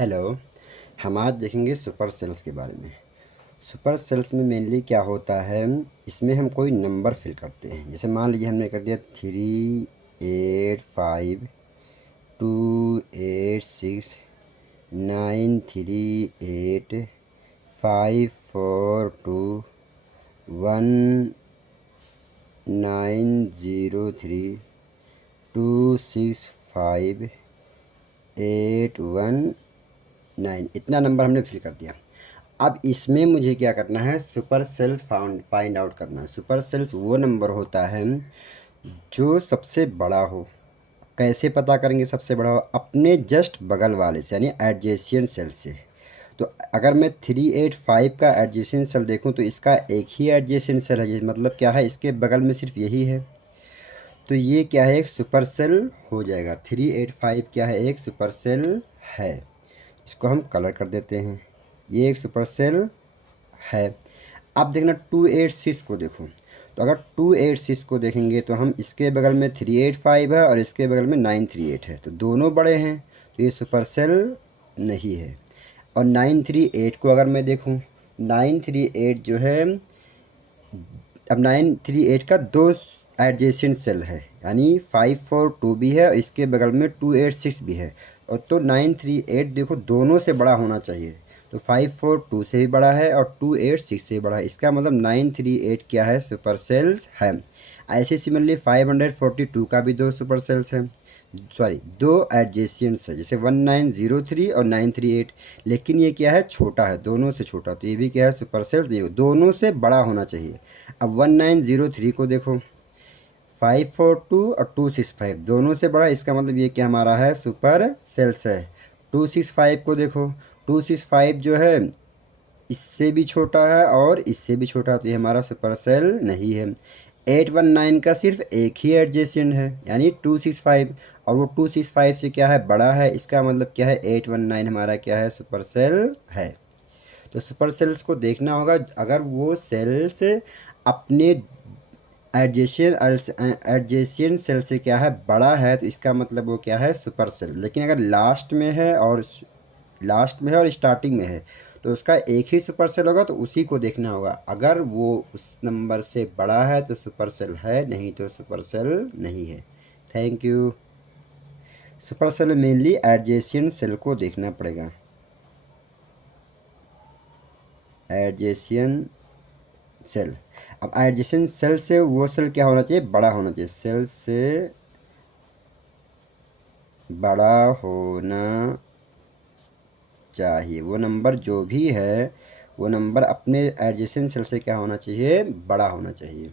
Hello. हम आज देखेंगे सुपर सेल्स के बारे में। सुपर सेल्स में मेनली क्या होता है, इसमें हम कोई नंबर फिल करते हैं। जैसे मान लीजिए हमने कर दिया 3868 इतना नंबर हमने फिल कर दिया। अब इसमें मुझे क्या करना है, सुपर सेल्स फाइंड आउट करना है। सुपर सेल्स वो नंबर होता है जो सबसे बड़ा हो। कैसे पता करेंगे सबसे बड़ा हो? अपने जस्ट बगल वाले से, यानी एडजेसेंट सेल से। तो अगर मैं 385 का एडजेसेंट सेल देखूं तो इसका एक ही एडजेसेंट सेल है, ये मतलब क्या है, इसके बगल में सिर्फ यही है। तो ये क्या है, एक सुपर सेल हो जाएगा। 385 क्या है, एक सुपर सेल है। इसको हम कलर कर देते हैं, ये एक सुपर सेल है। अब देखना 286 को देखो। तो अगर 286 को देखेंगे तो हम इसके बगल में 385 है और इसके बगल में 938 है, तो दोनों बड़े हैं, तो ये सुपर सेल नहीं है। और 938 को अगर मैं देखूं, 938 जो है, अब 938 का दो एडजेसेंट सेल है, यानी 542 भी है और इसके बगल में 286 भी है। और तो 938 देखो दोनों से बड़ा होना चाहिए। तो 542 से भी बड़ा है और 286 से भी बड़ा है, इसका मतलब 938 क्या है, सुपर सेल्स है। ऐसे सिमिलरली 542 का भी दो सुपर सेल्स है, सॉरी दो एडजेसेंट्स है, जैसे 1903 और 938। लेकिन ये क्या है, छोटा है, दोनों से छोटा, तो ये भी क्या है, सुपर सेल्स नहीं, दोनों से बड़ा होना चाहिए। अब 1903 को देखो, 542 और 265 दोनों से बड़ा, इसका मतलब ये क्या हमारा है, सुपर सेल्स है। 265 को देखो, 265 जो है इससे भी छोटा है और इससे भी छोटा, तो ये हमारा सुपर सेल नहीं है। 819 का सिर्फ एक ही एडजेसेंट है, यानी 265, और वो 265 से क्या है, बड़ा है, इसका मतलब क्या है, 819 हमारा क्या है, सुपर सेल है। तो सुपर सेल्स को देखना होगा, अगर वो सेल्स अपने एडजेसेंट सेल से क्या है, बड़ा है, तो इसका मतलब वो क्या है, सुपर सेल। लेकिन अगर लास्ट में है और स्टार्टिंग में है, तो उसका एक ही सुपर सेल होगा, तो उसी को देखना होगा। अगर वो उस नंबर से बड़ा है तो सुपर सेल है, नहीं तो सुपर सेल नहीं है। Thank you. सुपर सेल में मेनली एडजेसेंट सेल को देखना पड़ेगा। एडजेसेंट सेल, अब एडजेसेंट सेल से वो सेल क्या होना चाहिए, बड़ा होना चाहिए। सेल से बड़ा होना चाहिए, वो नंबर जो भी है वो नंबर अपने एडजेसेंट सेल से क्या होना चाहिए, बड़ा होना चाहिए।